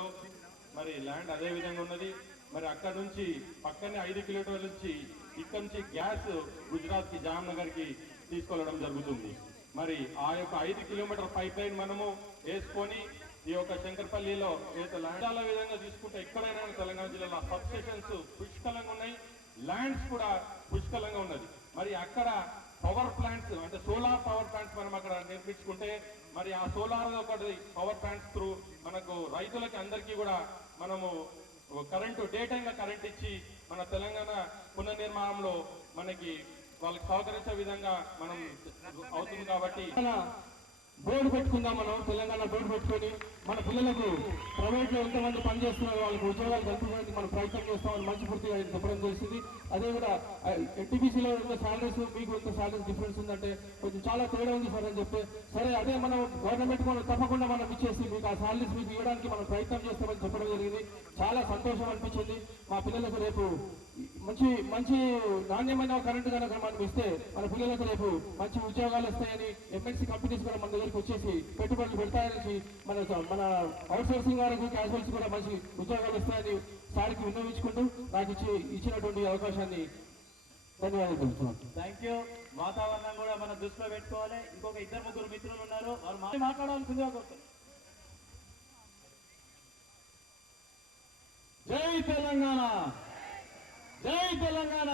కిలోమీటర్లలో మరి ల్యాండ్ అదే విధంగా ఉన్నది. మరి అక్కడ నుంచి పక్కనే 5 కిలోమీటర్ల నుంచి ఇక్కడ నుంచి గ్యాస్ గుజరాత్ కి జామ్నగర్ కి తీసుకెళ్లడం జరుగుతుంది. మరి ఆ యొక్క 5 కిలోమీటర్ పైప్ లైన్ మనము వేసుకొని ఈ యొక్క శంకర్పల్లిలో ల్యాండ్ విధంగా తీసుకుంటే ఎక్కడైనా తెలంగాణ జిల్లాలో సబ్ స్టేషన్స్ పుష్కలంగా ఉన్నాయి, ల్యాండ్స్ కూడా పుష్కలంగా ఉన్నది. మరి అక్కడ పవర్ ప్లాంట్స్ అంటే సోలార్ పవర్ ప్లాంట్స్ మనం అక్కడ నిర్మించుకుంటే మరి ఆ సోలార్ ఒకటి పవర్ ప్లాంట్స్ త్రూ మనకు రైతులకి అందరికీ కూడా మనము కరెంటు డే టైంలో కరెంట్ ఇచ్చి మన తెలంగాణ పునర్నిర్మాణంలో మనకి వాళ్ళకి సహకరించే విధంగా మనం అవుతుంది. కాబట్టి బోర్డు పెట్టుకుందాం, మనం తెలంగాణ బోర్డు పెట్టుకొని మన పిల్లలకు ప్రైవేట్ లో ఎంతమంది పనిచేస్తున్నారు వాళ్ళకి ఉద్యోగాలు కల్పించడానికి మనం ప్రయత్నం చేస్తామని మంచి పూర్తిగా చెప్పడం తెలిసింది. అదే కూడా ఎన్టీపీసీలో ఉన్న శాలరీస్ మీకు ఎంత శాలరీస్ డిఫరెన్స్ ఉందంటే కొంచెం చాలా తేడా ఉంది సార్ అని చెప్తే, సరే అదే మనం గవర్నమెంట్ మనం తప్పకుండా మనం ఇచ్చేసి మీకు ఆ శాలరీస్ మీకు ఇవ్వడానికి మనం ప్రయత్నం చేస్తామని చెప్పడం జరిగింది. చాలా సంతోషం అనిపించింది. మా పిల్లలకు రేపు మంచి మంచి నాణ్యమైన కరెంటు కనుక మనం ఇస్తే మన పిల్లలకు రేపు మంచి ఉద్యోగాలు వస్తాయని ఎంఎన్సీ కంపెనీస్ కూడా మన దగ్గరికి వచ్చేసి పెట్టుబడులు పెడతాయని మన అవుట్ సోర్సింగ్ వారికి క్యాజువల్స్ కూడా మంచి ఉద్యోగాలు వస్తాయని సార్కి విన్నవించుకుంటూ నాకు ఇచ్చినటువంటి అవకాశాన్ని ధన్యవాదాలు తెలుపుతున్నాను. Thank you. వాతావరణం కూడా మనం దృష్టిలో పెట్టుకోవాలి. ఇంకొక 2-3 మిత్రులు ఉన్నారు, వారు మాట్లాడాల్సిందిగా కోరుతున్నారు. జై తెలంగాణ, జై తెలంగాణ.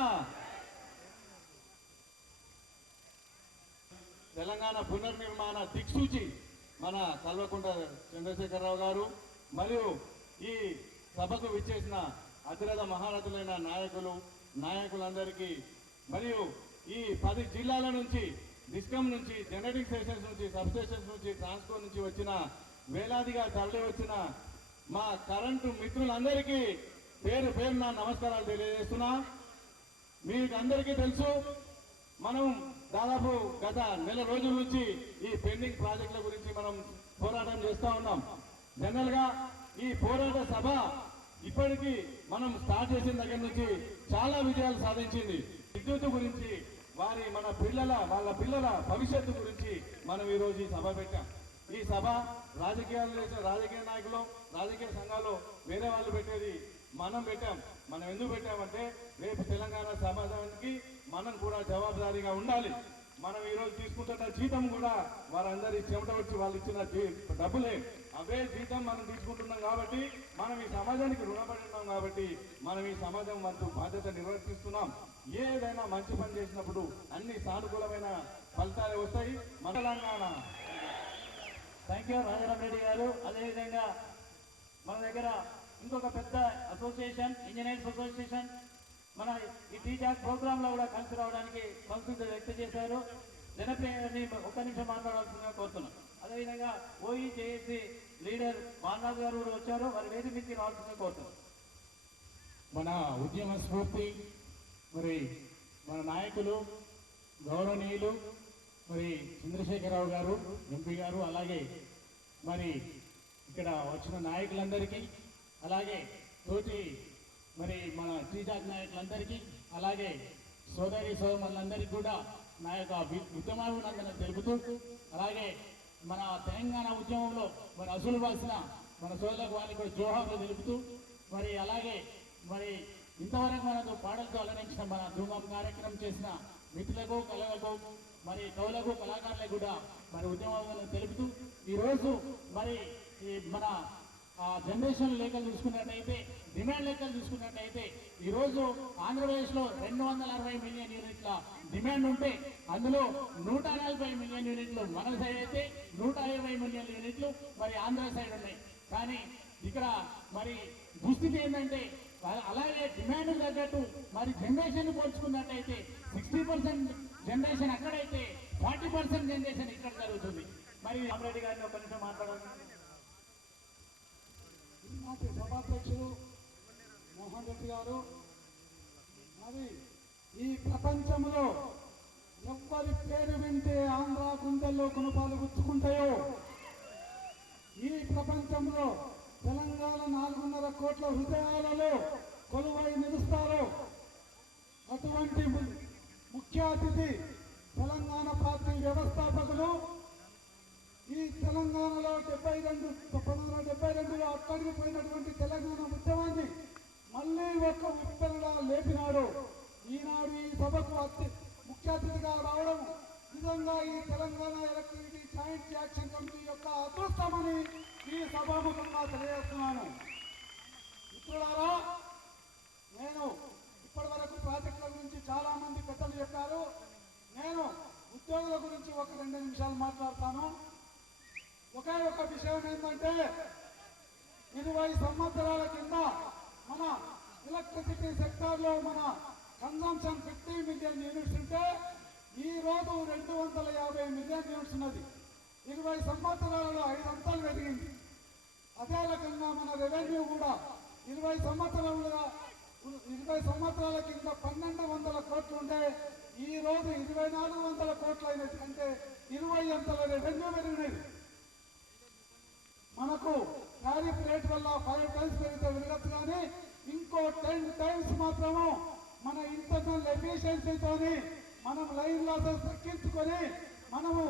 తెలంగాణ పునర్నిర్మాణ దిక్సూచి మన కల్వకుంట్ల చంద్రశేఖరరావు గారు మరియు ఈ సభకు విచ్చేసిన అతిరథ మహారథులైన నాయకులందరికీ మరియు ఈ 10 జిల్లాల నుంచి డిస్కమ్ నుంచి జనరేటింగ్ స్టేషన్స్ నుంచి సబ్ స్టేషన్స్ నుంచి ట్రాన్స్కో నుంచి వచ్చిన వేలాదిగా తరలి వచ్చిన మా కరెంటు మిత్రులందరికీ పేరు పేరున నమస్కారాలు తెలియజేస్తున్నా. మీకు అందరికీ తెలుసు, మనం దాదాపు గత నెల రోజుల నుంచి ఈ పెండింగ్ ప్రాజెక్టుల గురించి మనం పోరాటం చేస్తూ ఉన్నాం. జనరల్ గా ఈ పోరాట సభ ఇప్పటికీ మనం స్టార్ట్ చేసిన దగ్గర నుంచి చాలా విజయాలు సాధించింది. విద్యుత్ గురించి వాళ్ళ పిల్లల భవిష్యత్తు గురించి మనం ఈరోజు ఈ సభ పెట్టాం. ఈ సభ రాజకీయ నాయకులు రాజకీయ సంఘాలు వేరే వాళ్ళు పెట్టేది మనం పెట్టాం. మనం ఎందుకు పెట్టామంటే రేపు తెలంగాణ సమాజానికి మనం కూడా జవాబుదారీగా ఉండాలి. మనం ఈరోజు తీసుకుంటున్న జీతం కూడా వారందరి చెమట వచ్చి వాళ్ళు ఇచ్చిన డబ్బులే, అవే జీతం మనం తీసుకుంటున్నాం. కాబట్టి మనం ఈ సమాజానికి రుణపడి ఉన్నాం. కాబట్టి మనం ఈ సమాజం వంతు బాధ్యత నిర్వర్తిస్తున్నాం. ఏదైనా మంచి పని చేసినప్పుడు అన్ని సానుకూలమైన ఫలితాలు వస్తాయి. మన తెలంగాణ. థ్యాంక్ యూ రాజారాం రెడ్డి గారు. అదేవిధంగా మన దగ్గర ఇంకొక పెద్ద అసోసియేషన్ ఇంజనీర్స్ అసోసియేషన్ మన ఈ టీజాక్ ప్రోగ్రామ్ లో కూడా కలిసి రావడానికి సంతృప్తి వ్యక్తం చేశారు. జనప్రియని ఒక్క నిమిషం మాట్లాడాల్సిందిగా కోరుతున్నాం. అదేవిధంగా ఓఈజేఏసీ లీడర్ మానరాజు గారు కూడా వచ్చారు, వారి వేదిక మీదకి రావాల్సిందిగా కోరుతున్నాం. మన ఉద్యమ స్ఫూర్తి మరి మన నాయకులు గౌరవనీయులు మరి చంద్రశేఖరరావు గారు ఎంపీ గారు, అలాగే మరి ఇక్కడ వచ్చిన నాయకులందరికీ, అలాగే తోటి మరి మన టీజాక్ నాయకులందరికీ, అలాగే సోదరులందరికీ కూడా నా యొక్క ఉద్యమాభినందన తెలుపుతూ, అలాగే మన తెలంగాణ ఉద్యమంలో మరి అసలు వాసిన మన సోదరులకు వాళ్ళకి కూడా జోహార్లు తెలుపుతూ, మరి అలాగే మరి ఇంతవరకు మనకు పాటలతో అలరించిన మన ధూమం కార్యక్రమం చేసిన మిత్రులకు కళలకు మరి కవులకు కళాకారులకు కూడా మరి ఉద్యమాలను తెలుపుతూ, ఈరోజు మరి మన జనరేషన్ లెక్కలు చూసుకున్నట్టయితే, డిమాండ్ లెక్కలు చూసుకున్నట్టయితే ఈరోజు ఆంధ్రప్రదేశ్లో 260 మిలియన్ యూనిట్ల డిమాండ్ ఉంటే అందులో 140 మిలియన్ యూనిట్లు మన సైడ్ అయితే 120 మిలియన్ యూనిట్లు మరి ఆంధ్ర సైడ్ ఉన్నాయి. కానీ ఇక్కడ మరి దుస్థితి ఏంటంటే అలాగే డిమాండ్ తగ్గట్టు మరి జనరేషన్ పోల్చుకున్నట్టయితే 60% జనరేషన్ అక్కడైతే 40% జనరేషన్ ఇక్కడ జరుగుతుంది. మరి రామరెడ్డి గారిని ఒక్క నిమిషం మాట్లాడాలి. సభాధ్యక్షులు మోహన్ రెడ్డి గారు, మరి ఈ ప్రపంచంలో ఎవ్వరి పేరు వింటే ఆంధ్ర గుండెల్లో కునుపాలు గుచ్చుకుంటాయో, ఈ ప్రపంచంలో తెలంగాణ 4.5 కోట్ల హృదయాలలో కొలువై నిలుస్తారు. అటువంటి ముఖ్య అతిథి తెలంగాణ పార్టీ వ్యవస్థాపకులు ఈ తెలంగాణలో 1972లో అక్కడికి పోయినటువంటి తెలంగాణ ఉద్యమాన్ని మళ్ళీ ఒక్క ఉత్తరగా లేపినాడు. ఈనాడు ఈ సభకు ముఖ్య అతిథిగా రావడం నిజంగా ఈ Telangana electricity joint action committee యొక్క అదృష్టమని ఈ సభాముఖంగా తెలియజేస్తున్నాను. మిత్రులారా, నేను ఇప్పటి వరకు ప్రాజెక్టుల గురించి చాలా మంది పెద్దలు చెప్పారు. నేను ఉద్యోగుల గురించి ఒక 2 నిమిషాలు మాట్లాడతాను. ఒకే ఒక విషయం ఏంటంటే 20 సంవత్సరాల కింద మన ఎలక్ట్రిసిటీ సెక్టార్లో మన కన్సంప్షన్ 50 మిలియన్ యూనిట్స్ ఉంటే ఈ రోజు 250 మిలియన్ యూనిట్స్ ఉన్నది. 20 సంవత్సరాలలో 5 అంతలు పెరిగింది. అదే రకంగా మన రెవెన్యూ కూడా 20 సంవత్సరాల కింద 1200 కోట్లు ఉంటే ఈ రోజు 2400 కోట్లు అయినది. అంటే 20 అంతల రెవెన్యూ పెరిగినది. మనకు టారిఫ్ రేట్ వల్ల 5 టైమ్స్ పెరిగితే విరగచ్చు, కానీ ఇంకో 10 టైమ్స్ మాత్రము మన ఇంటర్నల్ ఎఫిషియన్సీతోని మనం లైన్ లాసెస్ తగ్గించుకొని మనము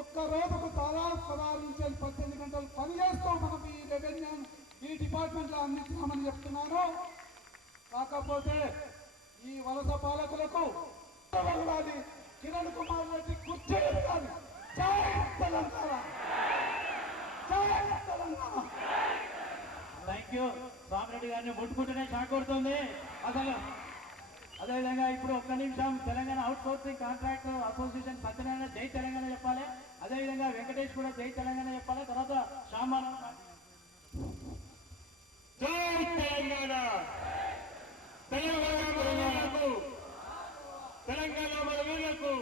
ఒక్క రోజుకు దాదాపు 16 నుంచి 18 గంటలు పనిచేస్తూ మనం ఈ రెవెన్యూ ఈ డిపార్ట్మెంట్లో అందిస్తున్నామని చెప్తున్నాను. కాకపోతే ఈ వలస పాలకులకు కిరణ్ కుమార్ రెడ్డి కుర్చీలు కాదు. జై తెలంగాణ, జై తెలంగాణ. Thank you. రామిరెడ్డి గారిని ముట్టుకుంటూనే షాక్ కొడుతుంది అసలు. అదేవిధంగా ఇప్పుడు ఒక్క నిమిషం Telangana out sourcing contract association Satyanarayana జై తెలంగాణ చెప్పాలి. అదేవిధంగా వెంకటేష్ కూడా జై తెలంగాణ చెప్పాలి. తర్వాత శ్యామారావు జై తెలంగాణ, తెలంగాణ మన వీరులకు, తెలంగాణ మన వీరులకు.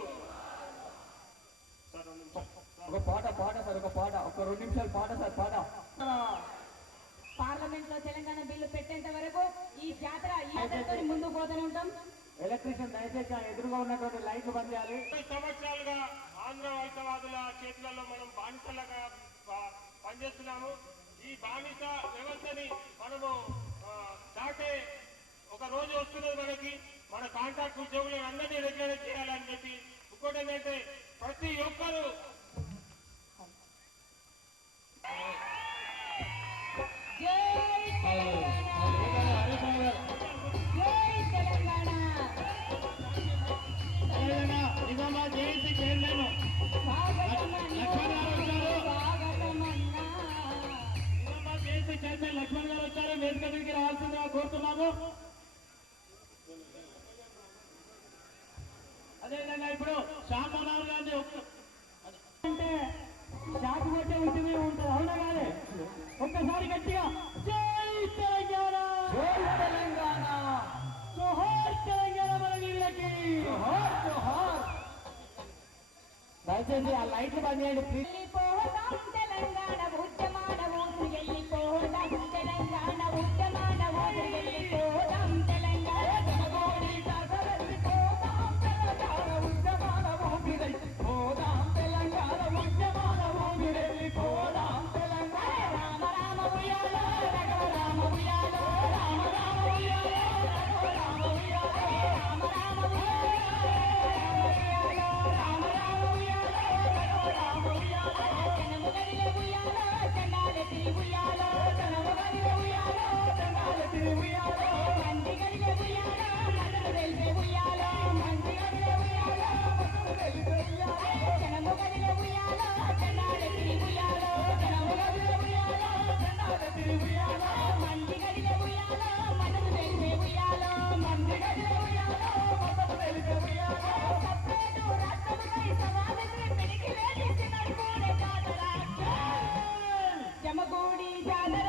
ఒక పాట సార్, ఒక 2 నిమిషాలు పాట సార్, పాట. పార్లమెంట్ లో తెలంగాణ బిల్లు పెట్టేంత వరకు ఈ జాతర ముందుకు పోతూనే ఉంటాం. ఎలక్ట్రీషియన్ దయచేసి ఎదురుగా ఉన్నటువంటి లైట్లు బంద్ చేయాలి. 30 సంవత్సరాలుగా ఆంధ్ర వలసవాదుల చేతులలో మనం బానిసలుగా పనిచేస్తున్నాము. ఈ బానిస వ్యవస్థని మనము దాటే ఒక రోజు వస్తున్నది మనకి. మన కాంట్రాక్ట్ ఉద్యోగులను అందరినీ రెగ్యులర్ చేయాలని చెప్పి. ఇంకోటి ఏంటంటే ప్రతి ఒక్కరు నిజామాబాద్ జేఏసీ చైర్మన్ లక్ష్మణ్ గారు వచ్చారు. వేదిక మీదకి రావాల్సిందిగా కోరుతున్నాము. అదేవిధంగా ఇప్పుడు శ్యామరావు గారిని అంటే షాక్ కొట్టే ఉద్యమే ఉంటుంది, అవునా కాదే? ఒక్కసారి గట్టిగా జై తెలంగాణ, జై తెలంగాణ, జోహార్ తెలంగాణ మన వీళ్ళకి, జోహార్ జోహార్. దయచేసి ఆ లైట్లు బంద్ చేయండి ప్లీజ్. తెలంగాణ ఉద్యమాన ఊరు వెళ్ళిపోదాం, తెలంగాణ ఉద్యమాన ఊరు వెళ్ళిపోదాం, తెలంగాణ జమగూడి జాతర